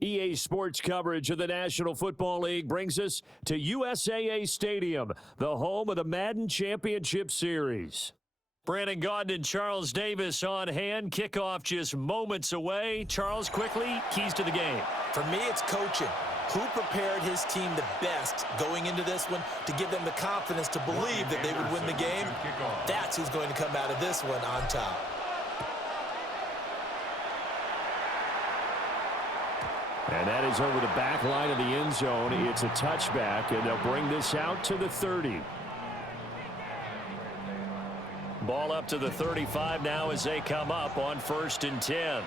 EA Sports coverage of the National Football League brings us to USAA Stadium, the home of the Madden Championship Series. Brandon Gaudin and Charles Davis on hand. Kickoff just moments away. Charles, quickly, keys to the game. For me, it's coaching. Who prepared his team the best going into this one to give them the confidence to believe that they would win the game? That's who's going to come out of this one on top. And that is over the back line of the end zone. It's a touchback, and they'll bring this out to the 30. Ball up to the 35 now as they come up on 1st and 10.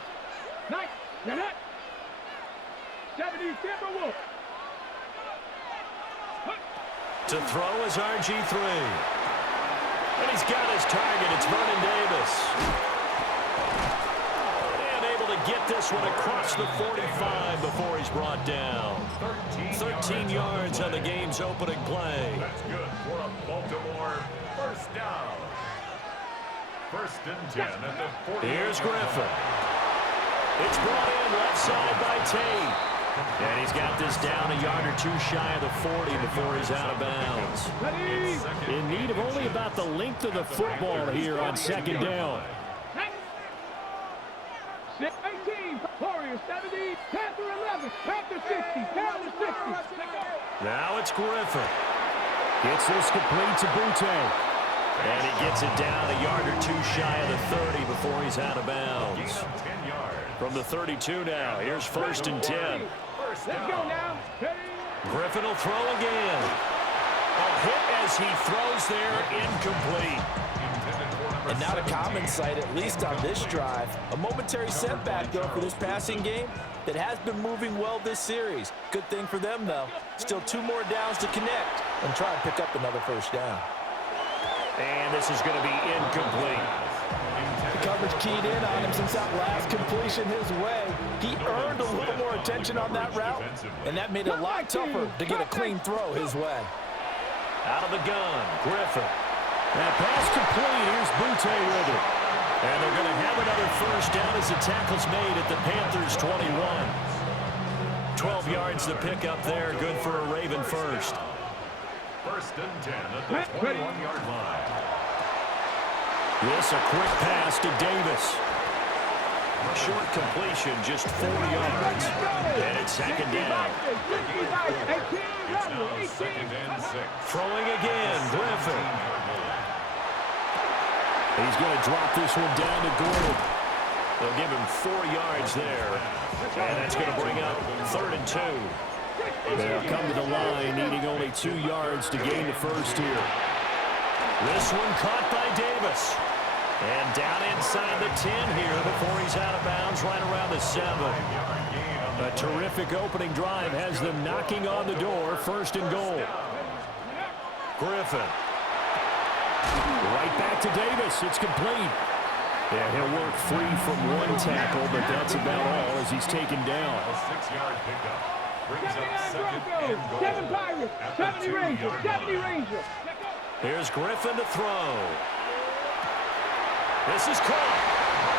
To throw is RG3. And he's got his target. It's Vernon Davis. And able to get this one across the 45 before he's brought down. 13 yards on the game's opening play. That's good for a Baltimore first down. 1st and 10 at the 40. Here's Griffin. It's brought in left side by Tate. And he's got this down a yard or two shy of the 40 before he's out of bounds. In need of only about the length of the football here on 2nd down. 18, Warriors 70, Panther 11, Panther 60, Panther 60. Now it's Griffin. Gets this complete to Butte. And he gets it down a yard or two shy of the 30 before he's out of bounds. From the 32 now, here's 1st and 10. Let's go now. Griffin will throw again. A hit as he throws there, incomplete. And now to common sight, at least on this drive. A momentary setback, though, for this passing game that has been moving well this series. Good thing for them, though. Still 2 more downs to connect and try and pick up another 1st down. And this is going to be incomplete. The coverage keyed in on him since that last completion his way. He earned a little more attention on that route, and that made it a lot tougher to get a clean throw his way. Out of the gun, Griffin. That pass complete. Here's Butte with it. And they're going to have another 1st down as the tackle's made at the Panthers' 21. 12 yards to pick up there. Good for a Raven first. 1st and 10 at the 21-yard line. This a quick pass to Davis. Short completion, just 4 yards. And it's 2nd down. It's now 2nd and 6. Throwing again, Griffin. He's going to drop this one down to Gordon. They'll give him 4 yards there. And that's going to bring up 3rd and 2. They'll come to the line, needing only 2 yards to gain the 1st here. This one caught by Davis. And down inside the 10 here before he's out of bounds right around the 7. A terrific opening drive has them knocking on the door. 1st and goal. Griffin. Right back to Davis. It's complete. Yeah, he'll work free from one tackle, but that's about all as he's taken down. A 6-yard pickup. Brings up 2nd and goal. 7 Pirates, 70 Rangers, 70 Rangers. Here's Griffin to throw. This is caught.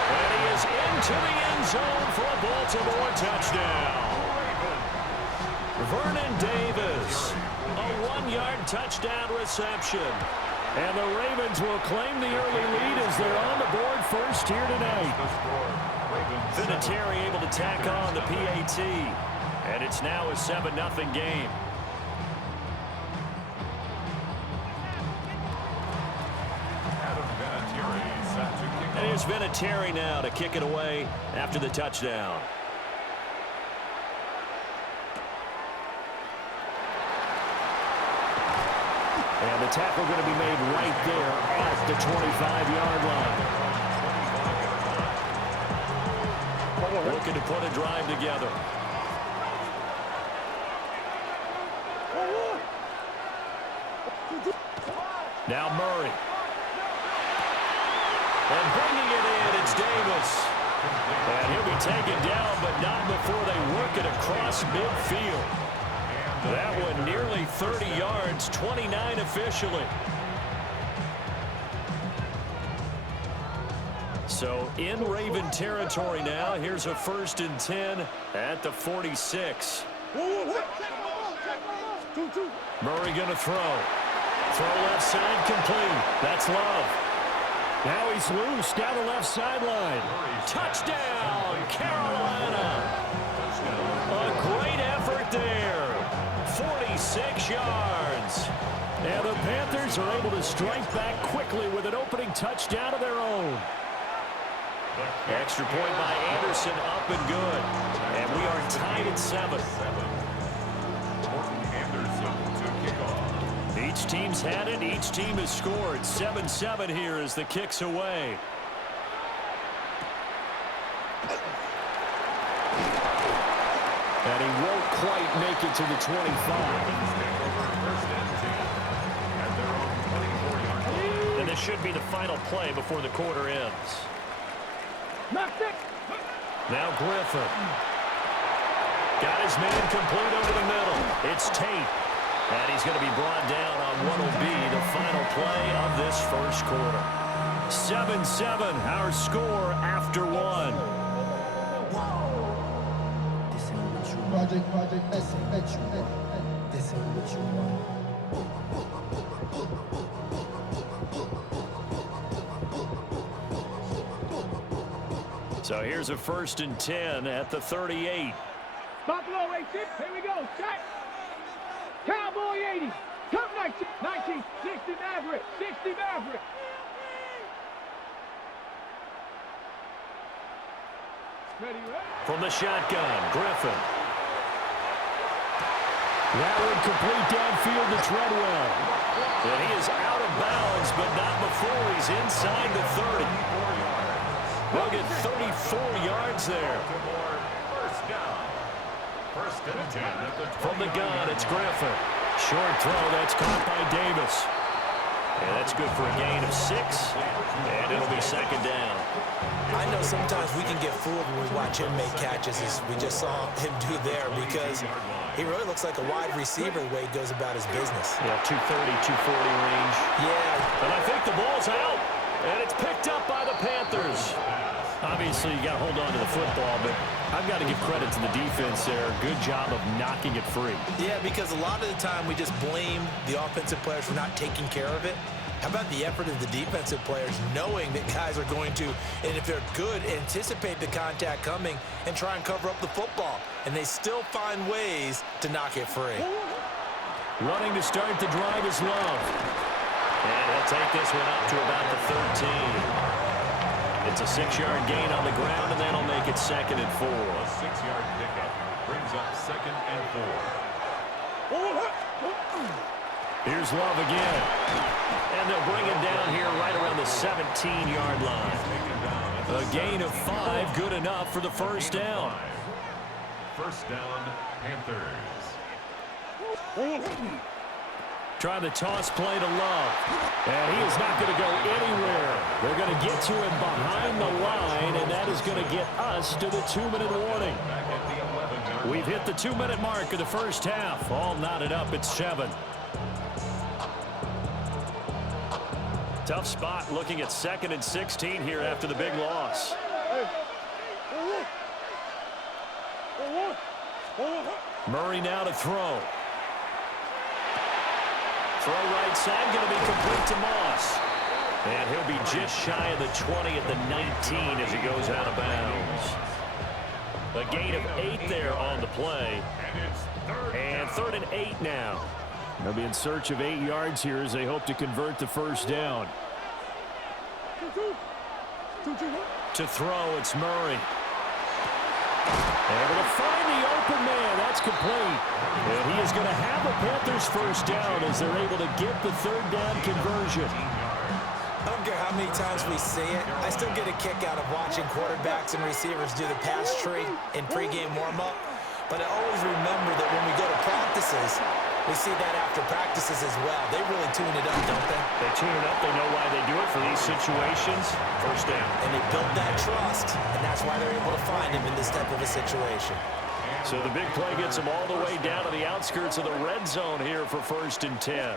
And he is into the end zone for a Baltimore touchdown. Vernon Davis, a 1-yard touchdown reception. And the Ravens will claim the early lead as they're on the board first here tonight. Vinatieri able to tack on the PAT. And it's now a 7-0 game. And here's Vinatieri now to kick it away after the touchdown. And the tackle going to be made right there at the 25-yard line. Looking to put a drive together. Now Murray. And bringing it in, it's Davis. And he'll be taken down, but not before they work it across midfield. That one nearly 30 yards, 29 officially. So in Raven territory now. Here's a 1st and 10 at the 46. Murray going to throw. Throw left side complete. That's Love. Now he's loose down the left sideline. Touchdown, Carolina. A great effort there. 46 yards. And the Panthers are able to strike back quickly with an opening touchdown of their own. Extra point by Anderson, up and good. And we are tied at 7. Each team's had it. Each team has scored. 7-7 here as the kick's away. And he won't quite make it to the 25. And this should be the final play before the quarter ends. Now Griffin. Got his man complete over the middle. It's Tate. And he's going to be brought down on what will be the final play of this first quarter. 7-7, our score after 1. So here's a 1st and 10 at the 38. Buffalo 86. Here we go. Shot. Cowboy 80. Come 19. 60 Maverick. 60 Maverick. Ready. From the shotgun, Griffin. That one complete downfield to Treadwell. And he is out of bounds, but not before he's inside the 30. We'll get 34 yards there. First down. 1st and 10 at the 20. From the gun, it's Griffin. Short throw, that's caught by Davis. And that's good for a gain of 6. And it'll be 2nd down. I know sometimes we can get fooled when we watch him make catches, as we just saw him do there, because he really looks like a wide receiver the way he goes about his business. Yeah, 230, 240 range. Yeah. And I think the ball's out. And it's picked up by the Panthers. Obviously, you got to hold on to the football, but I've got to give credit to the defense there. Good job of knocking it free. Yeah, because a lot of the time we just blame the offensive players for not taking care of it. How about the effort of the defensive players knowing that guys are going to, and if they're good, anticipate the contact coming and try and cover up the football. And they still find ways to knock it free. Running to start the drive is Love. And he'll take this one up to about the 13. It's a 6-yard gain on the ground, and that'll make it 2nd and 4. A 6-yard pickup brings up 2nd and 4. Here's Love again. And they'll bring him down here right around the 17-yard line. A gain of 5, good enough for the 1st down. 1st down, Panthers. Try the toss play to Love. And he is not going to go anywhere. They're going to get to him behind the line, and that is going to get us to the 2-minute warning. We've hit the 2-minute mark of the first half. All knotted up at 7. Tough spot looking at 2nd and 16 here after the big loss. Murray now to throw. Throw right side, going to be complete to Moss. And he'll be just shy of the 20 at the 19 as he goes out of bounds. A gain of 8 there on the play. And 3rd and 8 now. They'll be in search of 8 yards here as they hope to convert the 1st down. To throw, it's Murray. Able to find the open man. That's complete. And he is going to have a Panthers 1st down as they're able to get the 3rd down conversion. I don't care how many times we see it. I still get a kick out of watching quarterbacks and receivers do the pass tree in pregame warm-up. But I always remember that when we go to practices, we see that after practices as well. They really tune it up, don't they? They tune it up. They know why they do it for these situations. 1st down. And they built that trust, and that's why they're able to find him in this type of a situation. So the big play gets them all the way down to the outskirts of the red zone here for 1st and 10.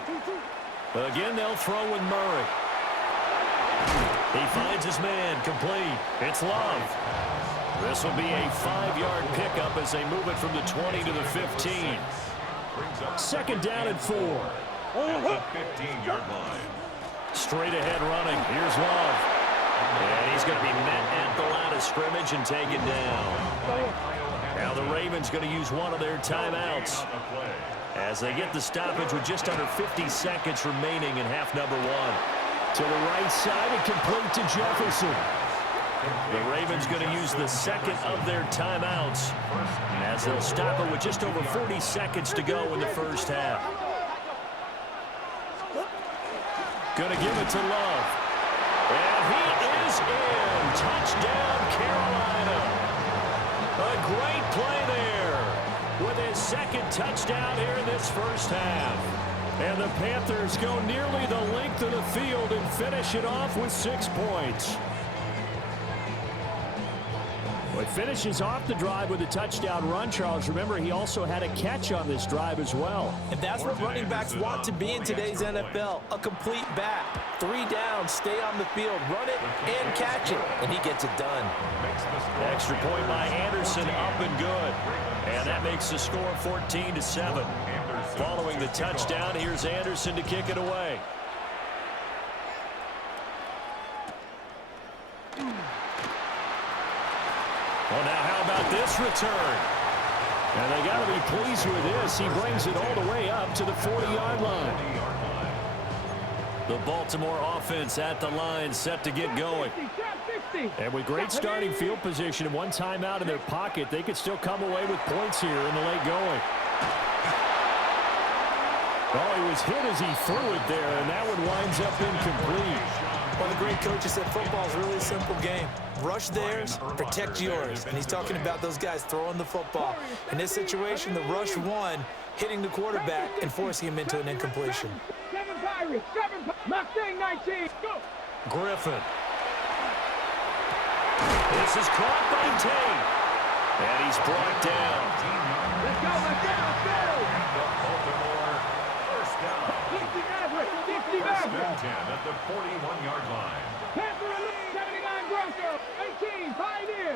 Again, they'll throw with Murray. He finds his man, complete. It's Love. This will be a 5-yard pickup as they move it from the 20 to the 15. Second down and 4. At the 15-yard line. Straight ahead running. Here's Love. And he's going to be met at the line of scrimmage and taken down. Now the Ravens going to use one of their timeouts as they get the stoppage with just under 50 seconds remaining in half number 1. To the right side and complete to Jefferson. The Ravens going to use the second of their timeouts as they'll stop it with just over 40 seconds to go in the first half. Going to give it to Love. And he is in. Touchdown, Carolina. A great play there with his second touchdown here in this first half. And the Panthers go nearly the length of the field and finish it off with 6 points. Well, he finishes off the drive with a touchdown run, Charles. Remember, he also had a catch on this drive as well. And that's what running backs want to be in today's NFL, a complete back. 3 down, stay on the field, run it, and catch it. And he gets it done. Extra point by Anderson, up and good. And that makes the score 14-7. Following the touchdown, here's Anderson to kick it away. Well, now how about this return? And they got to be pleased with this. He brings it all the way up to the 40-yard line. The Baltimore offense at the line, set to get going. And with great starting field position and one timeout in their pocket, they could still come away with points here in the late going. Oh, he was hit as he threw it there, and that one winds up incomplete. One of the great coaches said football is really a simple game. Rush theirs, protect yours. And he's talking about those guys throwing the football. In this situation, the rush won, hitting the quarterback and forcing him into an incompletion. 7 Pirates, 7 Mustang 19, go! Griffin. This is caught by Tate. And he's brought down. Let's go, let's go, let's go! Baltimore, first down. 60 Maverick, 60 First Maverick! and 10 at the 41-yard line. Panther elite, 79 Bronco, 18 Pioneer.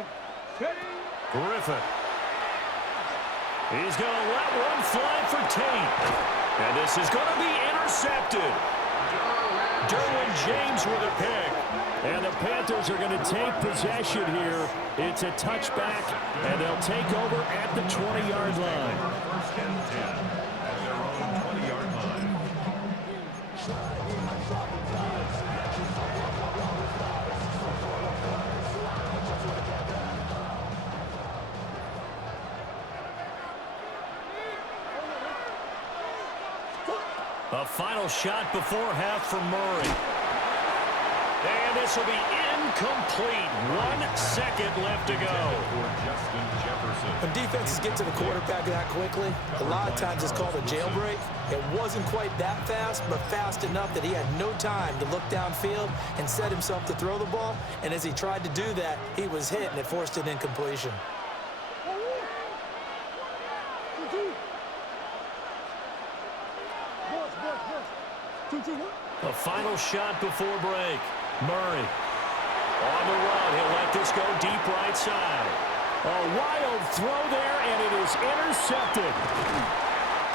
Ready? Griffin. He's going to let one fly for Tate. And this is going to be intercepted. Derwin James with a pick. And the Panthers are going to take possession here. It's a touchback, and they'll take over at the 20-yard line. First and 10 at their own 20-yard line. A final shot before half for Murray. And this will be incomplete. 1 second left to go. For Justin Jefferson. When defenses get to the quarterback that quickly, a lot of times it's called a jailbreak. It wasn't quite that fast, but fast enough that he had no time to look downfield and set himself to throw the ball. And as he tried to do that, he was hit, and it forced an incompletion. A final shot before break. Murray on the run. He'll let this go deep right side. A wild throw there, and it is intercepted.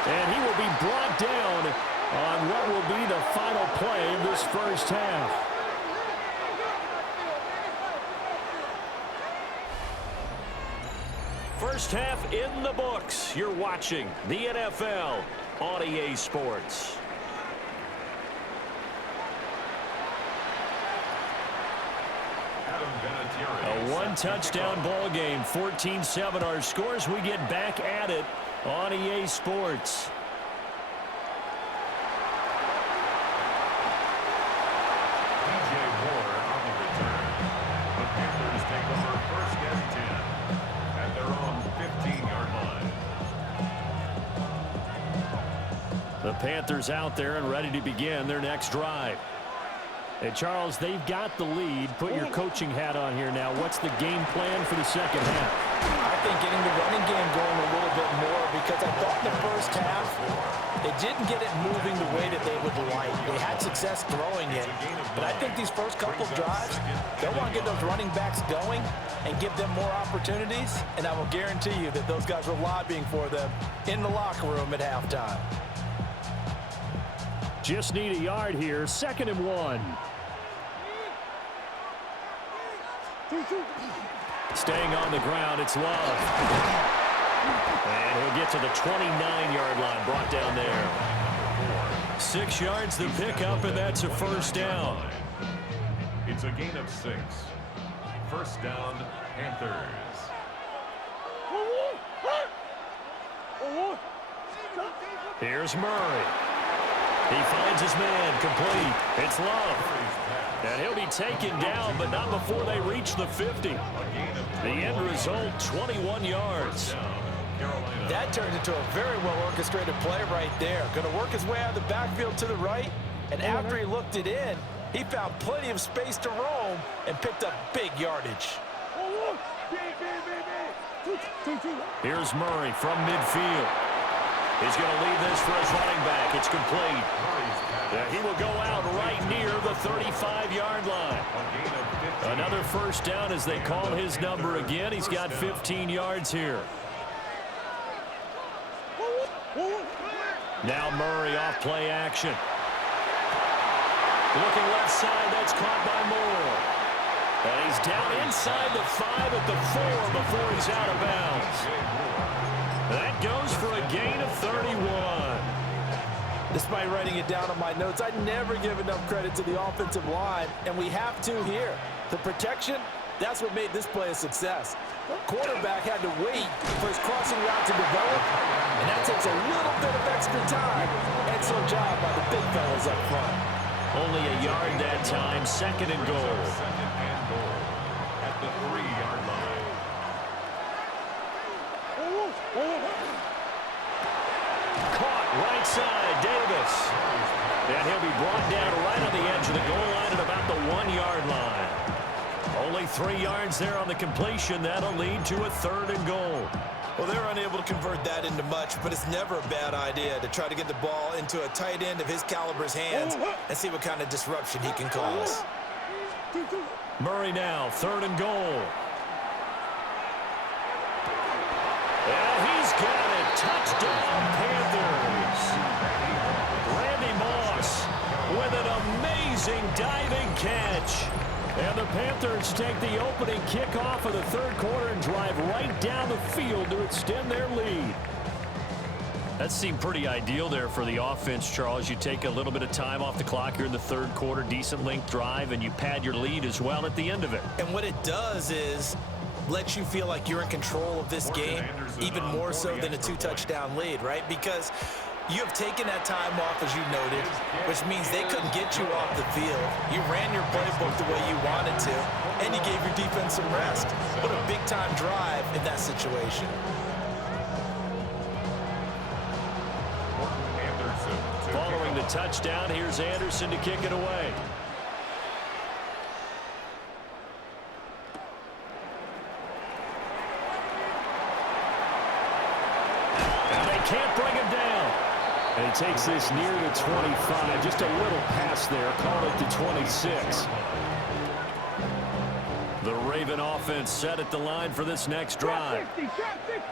And he will be brought down on what will be the final play of this first half. First half in the books. You're watching the NFL on EA Sports. A one-touchdown ball game, 14-7 our scores. We get back at it on EA Sports. DJ Ward on the return. The Panthers take over first and 10 at their own 15-yard line. The Panthers out there and ready to begin their next drive. Hey, Charles, they've got the lead. Put your coaching hat on here now. What's the game plan for the second half? I think getting the running game going a little bit more because I thought in the first half they didn't get it moving the way that they would like. They had success throwing it, but I think these first couple drives, they'll want to get those running backs going and give them more opportunities, and I will guarantee you that those guys were lobbying for them in the locker room at halftime. Just need a yard here, 2nd and 1. Staying on the ground, it's Love. And he'll get to the 29-yard line, brought down there. 6 yards the pickup, and that's a first down. It's a gain of 6. First down, Panthers. Here's Murray. He finds his man, complete. It's Love. And he'll be taken down, but not before they reach the 50. The end result, 21 yards. That turned into a very well-orchestrated play right there. Going to work his way out of the backfield to the right, and after he looked it in, he found plenty of space to roam and picked up big yardage. Here's Murray from midfield. He's going to leave this for his running back. It's complete. He will go out right near the 35-yard line. Another first down as they call his number again. He's got 15 yards here. Now Murray off play action. Looking left side, that's caught by Moore. And he's down inside the 5 at the 4 before he's out of bounds. That goes for a gain of 31. Despite writing it down on my notes, I never give enough credit to the offensive line, and we have to here. The protection, that's what made this play a success. Quarterback had to wait for his crossing route to develop, and that takes a little bit of extra time. Excellent job by the big fellas up front. Only a yard that time, 2nd and goal. At the 3-yard line. Caught right side, Davis. And he'll be brought down right on the edge of the goal line at about the 1-yard line. Only 3 yards there on the completion. That'll lead to a 3rd and goal. Well, they're unable to convert that into much, but it's never a bad idea to try to get the ball into a tight end of his caliber's hands and see what kind of disruption he can cause. Murray now, 3rd and goal. And he's got it. Touchdown, Panthers. Randy Moss with an amazing diving catch. And the Panthers take the opening kickoff of the 3rd quarter and drive right down the field to extend their lead. That seemed pretty ideal there for the offense, Charles. You take a little bit of time off the clock here in the 3rd quarter, decent length drive, and you pad your lead as well at the end of it. And what it does is lets you feel like you're in control of this game, even more so than a 2-touchdown lead, right? Because you have taken that time off, as you noted, which means they couldn't get you off the field. You ran your playbook the way you wanted to, and you gave your defense some rest. What a big-time drive in that situation. Following the touchdown, here's Anderson to kick it away. And they can't bring him down. And he takes this near the 25. Just a little pass there. Call it the 26. The Raven offense set at the line for this next drive.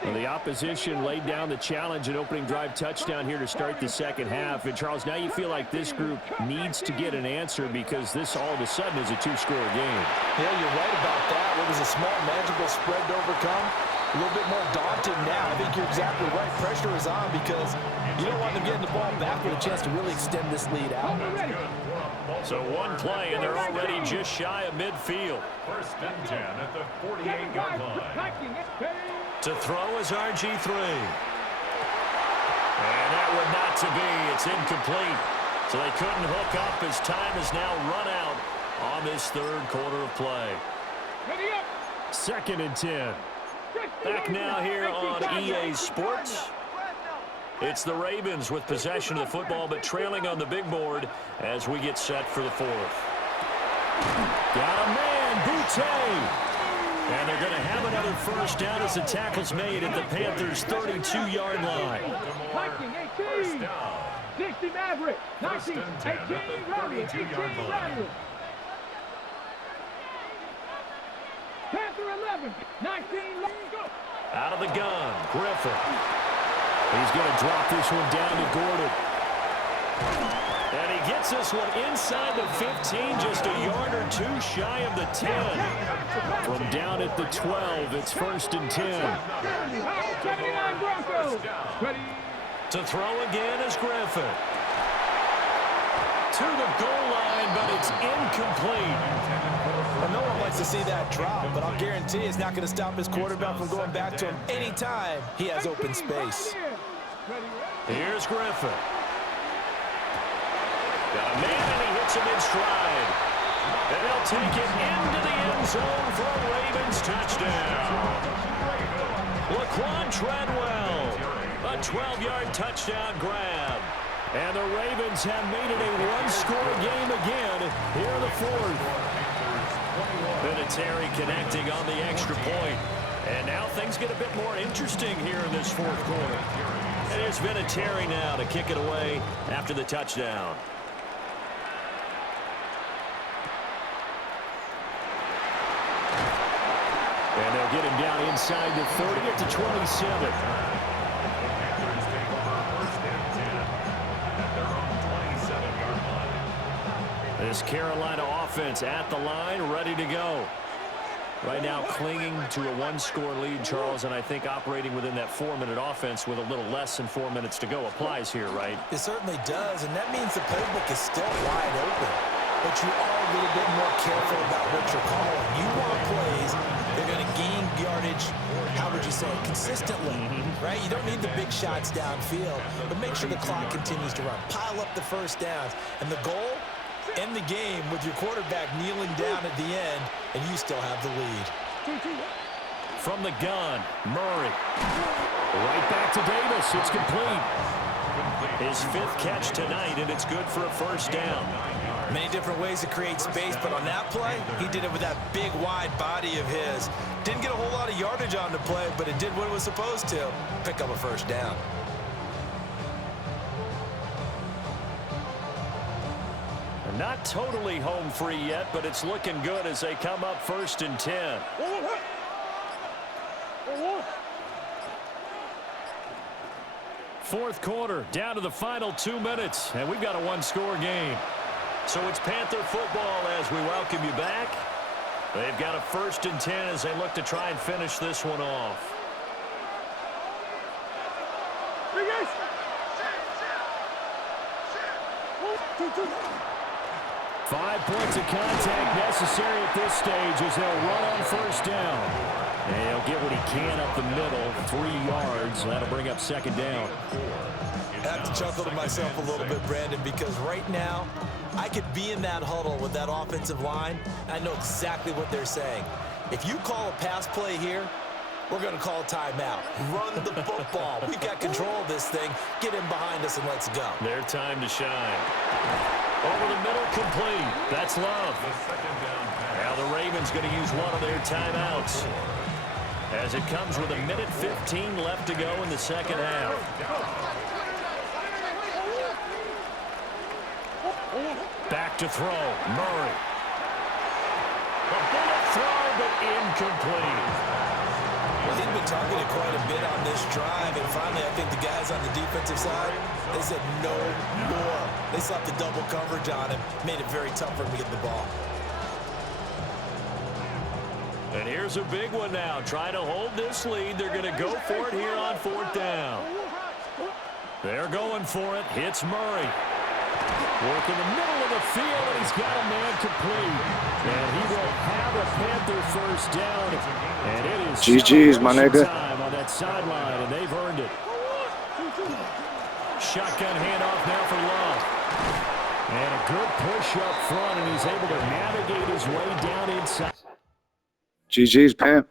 And the opposition laid down the challenge and opening drive touchdown here to start the 2nd half. And, Charles, now you feel like this group needs to get an answer because this all of a sudden is a 2-score game. Yeah, you're right about that. What was a small, manageable spread to overcome? A little bit more daunting now. I think you're exactly right. Pressure is on because you don't want them getting the ball back with a chance to really extend this lead out. So one play, and they're already just shy of midfield. 1st and 10 at the 48-yard line. To throw is RG3. And that would not to be. It's incomplete. So they couldn't hook up as time is now run out on this 3rd quarter of play. 2nd and 10. Back now here on EA Sports. It's the Ravens with possession of the football, but trailing on the big board as we get set for the 4th. Got a man, Boutte. And they're going to have another first down as the tackle's made at the Panthers' 32-yard line. Viking 18. 60 Maverick. 19. 18 Rowdy. 18 Rowdy. Panther 11. 19. Go. Out of the gun, Griffin. He's going to drop this one down to Gordon. And he gets this one inside the 15, just a yard or two shy of the 10. From down at the 12, it's 1st and 10. 79 Broncos. To throw again is Griffin. To the goal line, but it's incomplete. Well, no one likes to see that drop, but I'll guarantee it's not going to stop his quarterback from going back to him anytime he has open space. Here's Griffin. Got a man, and he hits him in stride. And he'll take it into the end zone for a Ravens touchdown. Laquan Treadwell, a 12-yard touchdown grab. And the Ravens have made it a one-score game again here in the 4th. Vinatieri connecting on the extra point. And now things get a bit more interesting here in this 4th quarter. And it's Vinatieri now to kick it away after the touchdown. And they'll get him down inside the 30 at the 27. This Carolina offense at the line, ready to go. Right now clinging to a one-score lead, Charles, and I think operating within that 4-minute offense with a little less than 4 minutes to go applies here, right? It certainly does, and that means the playbook is still wide open. But you are a little bit more careful about what you're calling. You want plays, they're going to gain yardage, how would you say, consistently, right? You don't need the big shots downfield, but make sure the clock continues to run. Pile up the first downs, and the goal, end the game with your quarterback kneeling down at the end, and you still have the lead. From the gun, Murray. Right back to Davis. It's complete. His 5th catch tonight, and it's good for a first down. Many different ways to create space, but on that play, he did it with that big, wide body of his. Didn't get a whole lot of yardage on the play, but it did what it was supposed to, pick up a first down. Not totally home free yet, but it's looking good as they come up 1st and 10. Fourth quarter, down to the final 2 minutes, and we've got a one-score game. So it's Panther football as we welcome you back. They've got a 1st and 10 as they look to try and finish this one off. 5 points of contact necessary at this stage as they'll run on first down. And he'll get what he can up the middle, 3 yards. That'll bring up second down. I have to chuckle to myself a little bit, Brandon, because right now I could be in that huddle with that offensive line. I know exactly what they're saying. If you call a pass play here, we're going to call a timeout. Run the football. We've got control of this thing. Get him behind us and let's go. Their time to shine. Over the middle, complete. That's Love. Now the Ravens going to use one of their timeouts as it comes with 1:15 left to go in the second half. Back to throw, Murray. A bullet throw, but incomplete. Well, he's been targeted quite a bit on this drive, and finally I think the guys on the defensive side, they said no more. They slapped the double coverage on him, made it very tough for him to get the ball. And here's a big one now. Trying to hold this lead. They're going to go for it here on 4th down. They're going for it. Hits Murray. Work in the middle of the field, and he's got a man complete. And he will have a Panther first down. And it is GG's, my nigga. Time on that sideline, and they've earned it. Shotgun handoff now for Love. And a good push up front, and he's able to navigate his way down inside. GG's, Pam.